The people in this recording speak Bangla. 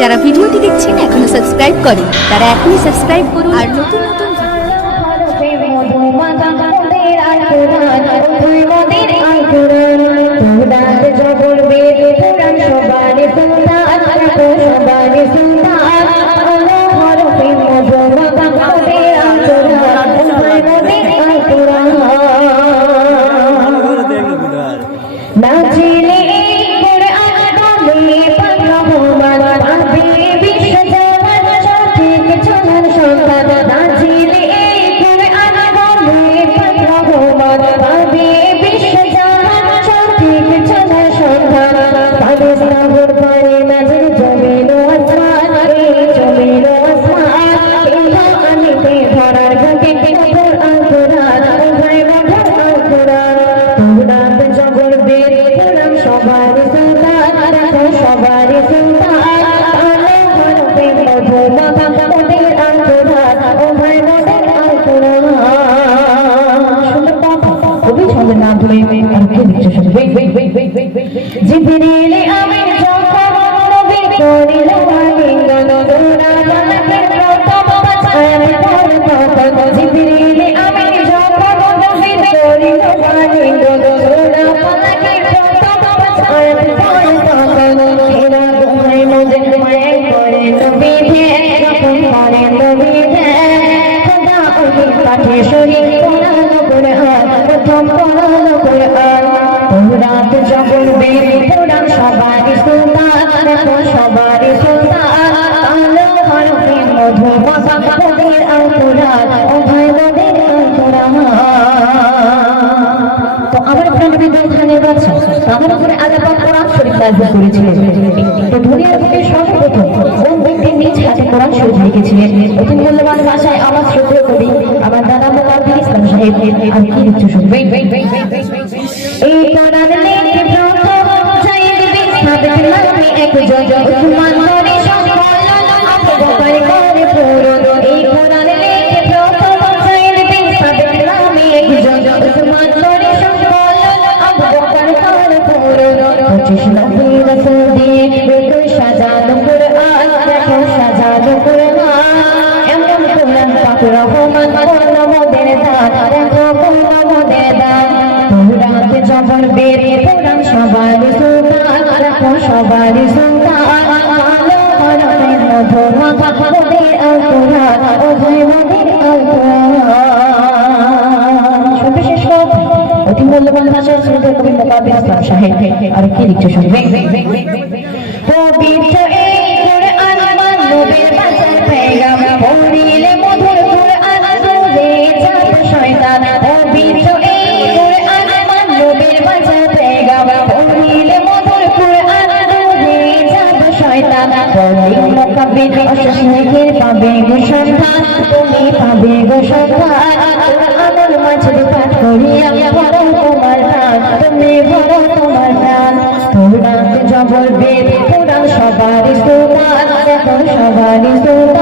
যারা ভিডিওটি দেখছেন এখনো সাবস্ক্রাইব করেন তারা এখনই সাবস্ক্রাইব করুন আর নতুন নতুন জিবরিল আমিন যখন নবী করিল আলিঙ্গন দুরাবাকের প্রথম বাছায় পরপত জিবরিল আমিন যখন নবী করিল আলিঙ্গন দুরাবাকের প্রথম বাছায় পরপত হেরা ঘুমায় মধ্যে মায় করে নবী হে যখন করে নবী হে খোদা ওই পাঠে শরীর কোরআন কুরআন প্রথম কোরআন কুরআন রাত যখন বেরি পুরাণ সবারই সুলতান দেখো সবারই সুলতান আলো হরফে মধু মজা ওদের আল কুরআন ও ভাই ওদের আল কুরআন। তো আমার প্রাণবী দুখানে বাচ্চা তাদের উপরে আল্লাহ কোরআন শরীফ নাযিল করেছিলেন। তো দুনিয়ার বুকে সর্বপ্রথম কোন ব্যক্তি নিজ হাতে কোরআন শরীফ লিখেছিলেন অতি মূল্যবান ভাষায় আমার শ্রদ্ধেয় কবি আমার দাদা মুকাদ্দির ইসলাম সাহেব আর কি লিখছে শুনবে। এই কোরআন লেখে প্রথম সাইদ বিন সাবিত নামে এক যুবক উসমান গনি সম্মেলন আবু বকর করে পূরণ। এই কোরআন লেখে প্রথম সাইদ বিন সাবিত নামে এক যুবক উসমান গনি সম্মেলন আবু বকর করে পূরণ। 25 নবী রাসূল দিয়ে বেকুল সাজানো কোরআন দেখো সাজানো কোরআন এমন কোরআন পাক রহমান কোন মোদের দান দেখো কোন মোদের দান রাত যখন বেরি পুরাণ সবারই সুলতান দেখো সবারই সুলতান আলো হরফে মধু মাথা ওদের আল কুরআন ও ভাই ওদের আল কুরআন। সর্বশেষ অতি মূল্যবান ভাষায় শ্রদ্ধেয় কবি মুকাদ্দির ইসলাম সাহেব আর কি লিখছে শুনবে। পবিত্র এই কুরআন মানবের বাঁচার পেগাম পড়িলে মধুর কুরআন দূরে যাবে শয়তান। পবিত্র এই কুরআন মানবের বাঁচার পেগাম পড়িলে মধুর কুরআন দূরে যাবে শয়তান। পড়ি মুকাব্বির অশেষ নেকির পাবে গো সন্ধান তুমি পাবে গো সন্ধান। কুরআনের মাঝে পাঠ করিয়া ভরো তোমার প্রাণ তুমি ভরো তোমার প্রাণ। পুরাণ জবর বেদ পুরাণ সবারই সুলতান দেখো সবারই সুলতান